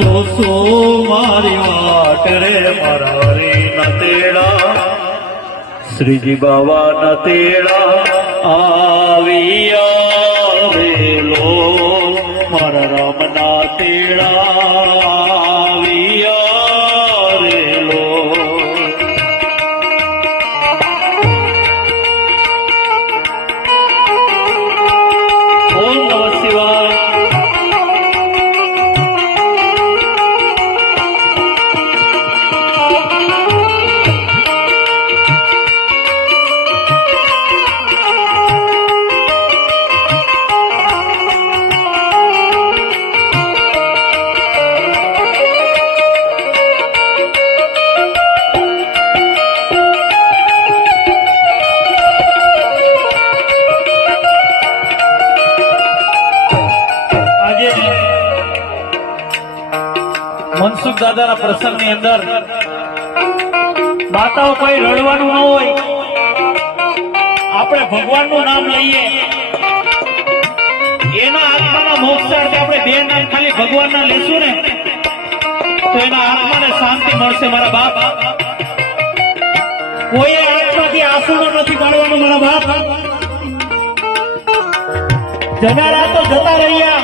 જોશો મારી વાટ રે મારા રે નતેડા શ્રીજી બાવા નતેડા આવી આવેલો મારા રામ ના તેડા. મનસુખ દાદાના પ્રસંગની અંદર માતાઓ કોઈ રડવાનું ન હોય. આપણે ભગવાનનું નામ લઈએ. એના આત્માના મોક્ષાર્થે આપણે બે નામ ખાલી ભગવાનના લેશું ને, તો એના આત્માને શાંતિ મળશે મારા બાપ. કોઈએ આત્માથી આંસુનો નથી પાડવાનું મારા બાપ. જનારા તો જતા રહ્યા.